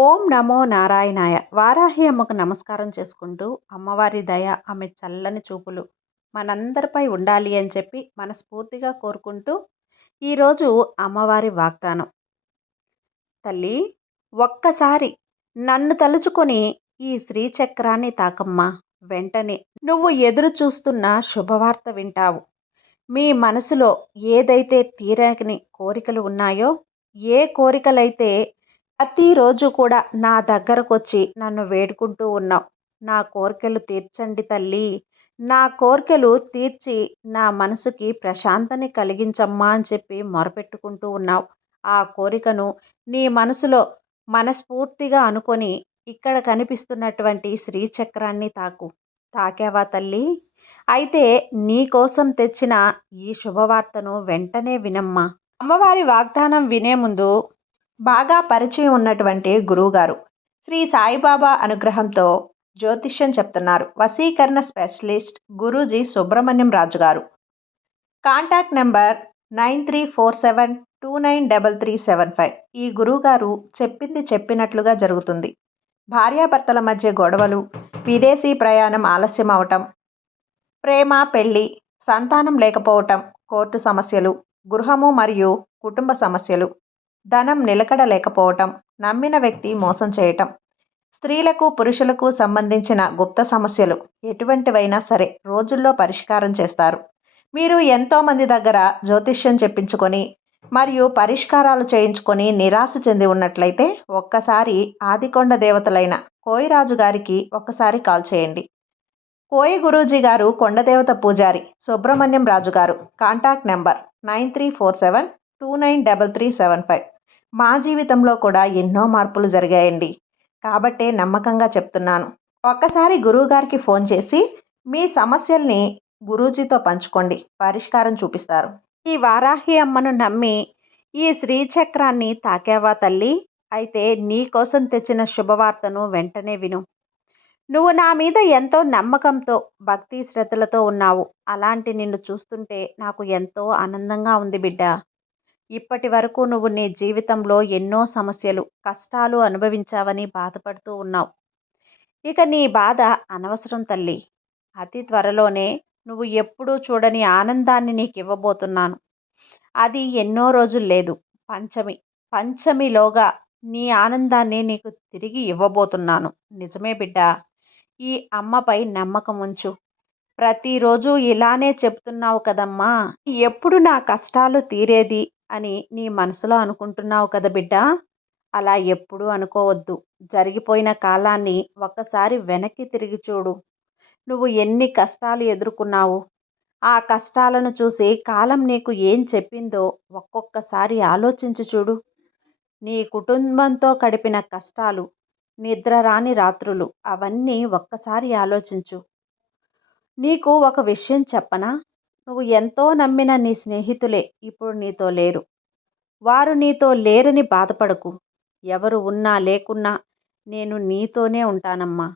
ఓం నమో నారాయణాయ. వారాహి అమ్మకు నమస్కారం చేసుకుంటూ, అమ్మవారి దయ, ఆమె చల్లని చూపులు మనందరిపై ఉండాలి అని చెప్పి మనస్ఫూర్తిగా కోరుకుంటూ, ఈరోజు అమ్మవారి వాగ్దానం. తల్లి, ఒక్కసారి నన్ను తలుచుకొని ఈ శ్రీచక్రాన్ని తాకమ్మా. వెంటనే నువ్వు ఎదురు చూస్తున్న శుభవార్త వింటావు. మీ మనసులో ఏదైతే తీరని కోరికలు ఉన్నాయో, ఏ కోరికలైతే ప్రతిరోజు కూడా నా దగ్గరకొచ్చి నన్ను వేడుకుంటూ ఉన్నావు. నా కోరికలు తీర్చండి తల్లి. నా కోరికలు తీర్చి నా మనసుకి ప్రశాంతని కలిగించమ్మా అని చెప్పి మొరపెట్టుకుంటూ ఉన్నావు. ఆ కోరికను నీ మనసులో మనస్ఫూర్తిగా అనుకొని ఇక్కడ కనిపిస్తున్నటువంటి శ్రీచక్రాన్ని తాకు. తాకావా తల్లి? అయితే నీ కోసం తెచ్చిన ఈ శుభవార్తను వెంటనే వినమ్మా. అమ్మవారి వాగ్దానం వినే ముందు బాగా పరిచయం ఉన్నటువంటి గురువుగారు శ్రీ సాయిబాబా అనుగ్రహంతో జ్యోతిష్యం చెప్తున్నారు. వశీకరణ స్పెషలిస్ట్ గురూజీ సుబ్రహ్మణ్యం రాజు గారు. Contact number 9347293375. ఈ గురువుగారు చెప్పింది చెప్పినట్లుగా జరుగుతుంది. భార్యాభర్తల మధ్య గొడవలు, విదేశీ ప్రయాణం ఆలస్యం అవటం, ప్రేమ, పెళ్లి, సంతానం లేకపోవటం, కోర్టు సమస్యలు, గృహము మరియు కుటుంబ సమస్యలు, ధనం నిలకడ లేకపోవటం, నమ్మిన వ్యక్తి మోసం చేయటం, స్త్రీలకు పురుషులకు సంబంధించిన గుప్త సమస్యలు ఎటువంటివైనా సరే రోజుల్లో పరిష్కారం చేస్తారు. మీరు ఎంతోమంది దగ్గర జ్యోతిష్యం చెప్పించుకొని మరియు పరిష్కారాలు చేయించుకొని నిరాశ చెంది ఉన్నట్లయితే ఒక్కసారి ఆదికొండ దేవతలైన కోయిరాజు గారికి ఒక్కసారి కాల్ చేయండి. కోయి గురూజీ గారు కొండదేవత పూజారి సుబ్రహ్మణ్యం రాజు గారు. Contact number 9347293375. మా జీవితంలో కూడా ఎన్నో మార్పులు జరిగాయండి. కాబట్టే నమ్మకంగా చెప్తున్నాను. ఒక్కసారి గురువుగారికి ఫోన్ చేసి మీ సమస్యల్ని గురూజీతో పంచుకోండి. పరిష్కారం చూపిస్తారు. ఈ వారాహి అమ్మను నమ్మి ఈ శ్రీచక్రాన్ని తాకావా తల్లి? అయితే నీ కోసం తెచ్చిన శుభవార్తను వెంటనే విను. నువ్వు నా మీద ఎంతో నమ్మకంతో, భక్తి శ్రద్ధలతో ఉన్నావు. అలాంటి నిన్ను చూస్తుంటే నాకు ఎంతో ఆనందంగా ఉంది బిడ్డ. ఇప్పటి వరకు నువ్వు నీ జీవితంలో ఎన్నో సమస్యలు, కష్టాలు అనుభవించావని బాధపడుతూ ఉన్నావు. ఇక నీ బాధ అనవసరం తల్లి. అతి త్వరలోనే నువ్వు ఎప్పుడూ చూడని ఆనందాన్ని నీకు ఇవ్వబోతున్నాను. అది ఎన్నో రోజులు లేదు, పంచమిలోగా నీ ఆనందాన్ని నీకు తిరిగి ఇవ్వబోతున్నాను. నిజమే బిడ్డ. ఈ అమ్మపై నమ్మకం ఉంచు. ప్రతిరోజు ఇలానే చెప్తున్నావు కదమ్మా, ఎప్పుడు నా కష్టాలు తీరేది అని నీ మనసులో అనుకుంటున్నావు కదా బిడ్డ. అలా ఎప్పుడూ అనుకోవద్దు. జరిగిపోయిన కాలాన్ని ఒక్కసారి వెనక్కి తిరిగి చూడు. నువ్వు ఎన్ని కష్టాలు ఎదుర్కొన్నావు, ఆ కష్టాలను చూసి కాలం నీకు ఏం చెప్పిందో ఒక్కొక్కసారి ఆలోచించి చూడు. నీ కుటుంబంతో గడిపిన కష్టాలు, నిద్ర రాని రాత్రులు, అవన్నీ ఒక్కసారి ఆలోచించు. నీకు ఒక విషయం చెప్పనా? నువ్వు ఎంతో నమ్మిన నీ స్నేహితులే ఇప్పుడు నీతో లేరు. వారు నీతో లేరని బాధపడకు. ఎవరు ఉన్నా లేకున్నా నేను నీతోనే ఉంటానమ్మా.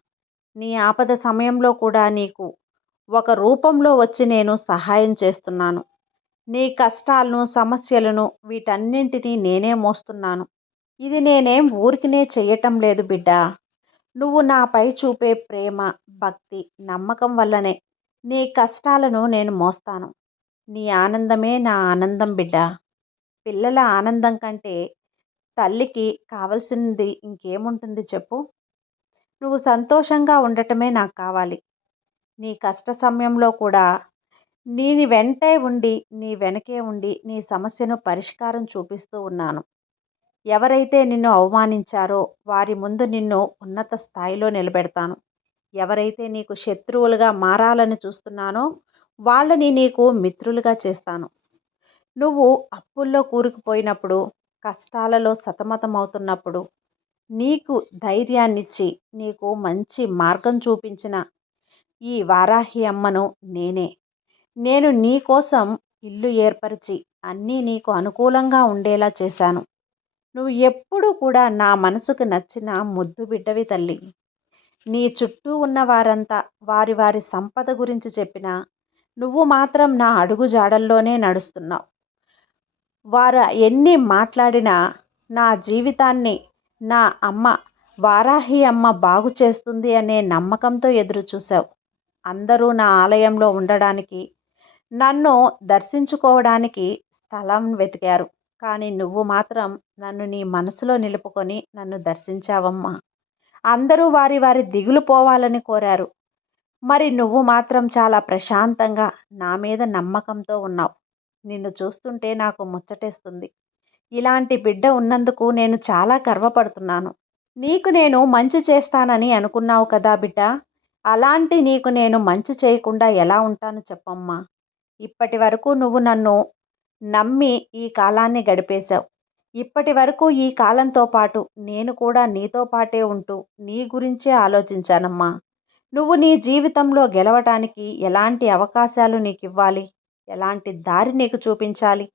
నీ ఆపద సమయంలో కూడా నీకు ఒక రూపంలో వచ్చి నేను సహాయం చేస్తున్నాను. నీ కష్టాలను, సమస్యలను వీటన్నింటినీ నేనే మోస్తున్నాను. ఇది నేనేం ఊరికినే చెయ్యటం లేదు బిడ్డ. నువ్వు నాపై చూపే ప్రేమ, భక్తి, నమ్మకం వల్లనే నీ కష్టాలను నేను మోస్తాను. నీ ఆనందమే నా ఆనందం బిడ్డ. పిల్లల ఆనందం కంటే తల్లికి కావలసింది ఇంకేముంటుంది చెప్పు? నువ్వు సంతోషంగా ఉండటమే నాకు కావాలి. నీ కష్ట సమయంలో కూడా నీ వెనకే ఉండి నీ సమస్యను పరిష్కారం చూపిస్తూ ఉన్నాను. ఎవరైతే నిన్ను అవమానించారో వారి ముందు నిన్ను ఉన్నత స్థాయిలో నిలబెడతాను. ఎవరైతే నీకు శత్రువులుగా మారాలని చూస్తున్నానో వాళ్ళని నీకు మిత్రులుగా చేస్తాను. నువ్వు అప్పుల్లో కూరుకుపోయినప్పుడు, కష్టాలలో సతమతమవుతున్నప్పుడు నీకు ధైర్యాన్నిచ్చి నీకు మంచి మార్గం చూపించిన ఈ వారాహి అమ్మను నేనే. నేను నీ కోసం ఇల్లు ఏర్పరిచి అన్నీ నీకు అనుకూలంగా ఉండేలా చేశాను. నువ్వు ఎప్పుడూ కూడా నా మనసుకు నచ్చిన ముద్దు బిడ్డవి తల్లి. నీ చుట్టూ ఉన్న వారంతా వారి వారి సంపద గురించి చెప్పినా నువ్వు మాత్రం నా అడుగు జాడల్లోనే నడుస్తున్నావు. వారు ఎన్ని మాట్లాడినా నా జీవితాన్ని నా అమ్మ వారాహి అమ్మ బాగు చేస్తుంది అనే నమ్మకంతో ఎదురుచూశావు. అందరూ నా ఆలయంలో ఉండడానికి, నన్ను దర్శించుకోవడానికి స్థలం వెతికారు. కానీ నువ్వు మాత్రం నన్ను నీ మనసులో నిలుపుకొని నన్ను దర్శించావమ్మా. అందరూ వారి వారి దిగులు పోవాలని కోరారు. మరి నువ్వు మాత్రం చాలా ప్రశాంతంగా నా మీద నమ్మకంతో ఉన్నావు. నిన్ను చూస్తుంటే నాకు ముచ్చటేస్తుంది. ఇలాంటి బిడ్డ ఉన్నందుకు నేను చాలా గర్వపడుతున్నాను. నీకు నేను మంచి చేస్తానని అనుకున్నావు కదా బిడ్డ. అలాంటి నీకు నేను మంచి చేయకుండా ఎలా ఉంటాను చెప్పమ్మా. ఇప్పటి వరకు నువ్వు నన్ను నమ్మి ఈ కాలాన్ని గడిపేశావు. ఇప్పటి వరకు ఈ కాలంతో పాటు నేను కూడా నీతో పాటే ఉంటూ నీ గురించే ఆలోచించానమ్మా. నువ్వు నీ జీవితంలో గెలవటానికి ఎలాంటి అవకాశాలు నీకివ్వాలి, ఎలాంటి దారి నీకు చూపించాలి,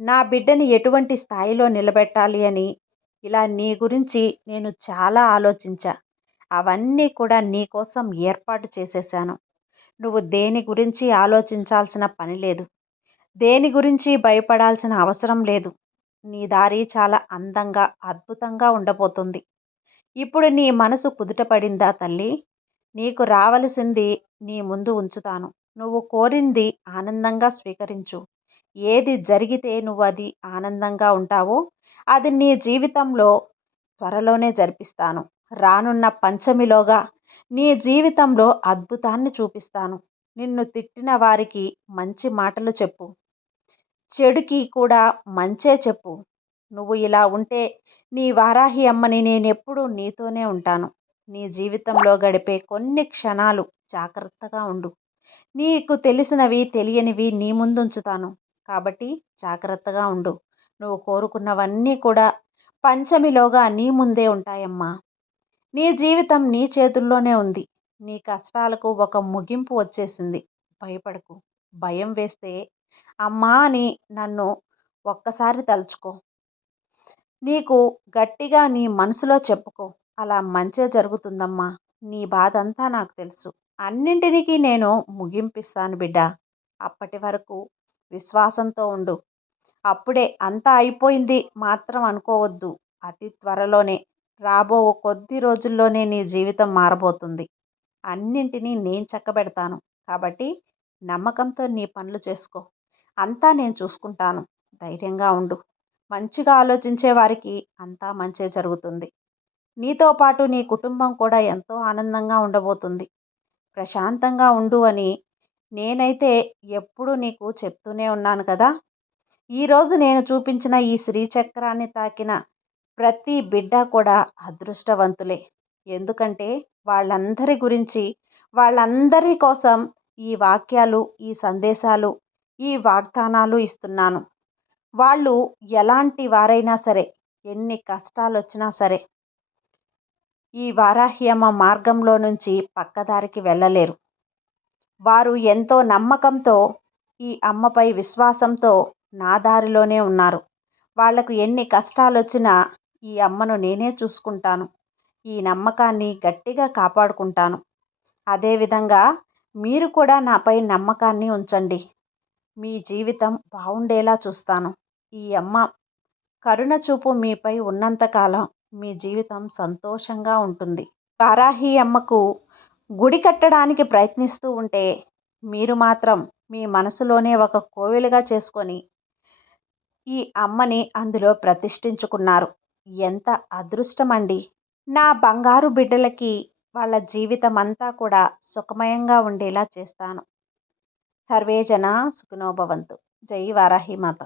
నా బిడ్డని ఎటువంటి స్థాయిలో నిలబెట్టాలి అని ఇలా నీ గురించి నేను చాలా ఆలోచించా. అవన్నీ కూడా నీ కోసం ఏర్పాటు చేసేశాను. నువ్వు దేని గురించి ఆలోచించాల్సిన పని లేదు. దేని గురించి భయపడాల్సిన అవసరం లేదు. నీ దారి చాలా అందంగా, అద్భుతంగా ఉండబోతుంది. ఇప్పుడు నీ మనసు కుదుటపడిందా తల్లి? నీకు రావలసింది నీ ముందు ఉంచుతాను. నువ్వు కోరింది ఆనందంగా స్వీకరించు. ఏది జరిగితే నువ్వు అది ఆనందంగా ఉంటావో అది నీ జీవితంలో త్వరలోనే జరిపిస్తాను. రానున్న పంచమిలోగా నీ జీవితంలో అద్భుతాన్ని చూపిస్తాను. నిన్ను తిట్టిన వారికి మంచి మాటలు చెప్పు. చెడుకి కూడా మంచే చెప్పు. నువ్వు ఇలా ఉంటే నీ వారాహి అమ్మని నేనెప్పుడూ నీతోనే ఉంటాను. నీ జీవితంలో గడిపే కొన్ని క్షణాలు జాగ్రత్తగా ఉండు. నీకు తెలిసినవి తెలియనివి నీ ముందుంచుతాను. కాబట్టి జాగ్రత్తగా ఉండు. నువ్వు కోరుకున్నవన్నీ కూడా పంచమిలోగా నీ ముందే ఉంటాయమ్మా. నీ జీవితం నీ చేతుల్లోనే ఉంది. నీ కష్టాలకు ఒక ముగింపు వచ్చేసింది. భయపడకు. భయం వేస్తే అమ్మా అని నన్ను ఒక్కసారి తలుచుకో. నీకు గట్టిగా నీ మనసులో చెప్పుకో. అలా మంచే జరుగుతుందమ్మా. నీ బాధంతా నాకు తెలుసు. అన్నింటికి నేను ముగింపిస్తాను బిడ్డ. అప్పటి వరకు విశ్వాసంతో ఉండు. అప్పుడే అంతా అయిపోయింది మాత్రం అనుకోవద్దు. అతి త్వరలోనే రాబో కొద్ది రోజుల్లోనే నీ జీవితం మారబోతుంది. అన్నింటినీ నేను చక్కబెడతాను. కాబట్టి నమ్మకంతో నీ పనులు చేసుకో. అంతా నేను చూసుకుంటాను. ధైర్యంగా ఉండు. మంచిగా ఆలోచించే వారికి అంతా మంచే జరుగుతుంది. నీతో పాటు నీ కుటుంబం కూడా ఎంతో ఆనందంగా ఉండబోతుంది. ప్రశాంతంగా ఉండు అని నేనైతే ఎప్పుడూ నీకు చెప్తూనే ఉన్నాను కదా. ఈరోజు నేను చూపించిన ఈ శ్రీచక్రాన్ని తాకిన ప్రతి బిడ్డ కూడా అదృష్టవంతులే. ఎందుకంటే వాళ్ళందరి గురించి, వాళ్ళందరి కోసం ఈ వాక్యాలు, ఈ సందేశాలు, ఈ వాగ్దానాలు ఇస్తున్నాను. వాళ్ళు ఎలాంటి వారైనా సరే, ఎన్ని కష్టాలొచ్చినా సరే, ఈ వారాహి అమ్మ మార్గంలో నుంచి పక్కదారికి వెళ్ళలేరు. వారు ఎంతో నమ్మకంతో, ఈ అమ్మపై విశ్వాసంతో నా దారిలోనే ఉన్నారు. వాళ్లకు ఎన్ని కష్టాలొచ్చినా ఈ అమ్మను నేనే చూసుకుంటాను. ఈ నమ్మకాన్ని గట్టిగా కాపాడుకుంటాను. అదేవిధంగా మీరు కూడా నాపై నమ్మకాన్ని ఉంచండి. మీ జీవితం బాగుండేలా చూస్తాను. ఈ అమ్మ కరుణ చూపు మీపై ఉన్నంతకాలం మీ జీవితం సంతోషంగా ఉంటుంది. వారాహి అమ్మకు గుడి కట్టడానికి ప్రయత్నిస్తూ ఉంటే మీరు మాత్రం మీ మనసులోనే ఒక కోవెలుగా చేసుకొని ఈ అమ్మని అందులో ప్రతిష్ఠించుకున్నారు. ఎంత అదృష్టమండి. నా బంగారు బిడ్డలకి వాళ్ళ జీవితం అంతా కూడా సుఖమయంగా ఉండేలా చేస్తాను. సర్వే జన సుఖినో భవంతు. జై వారాహి మాత.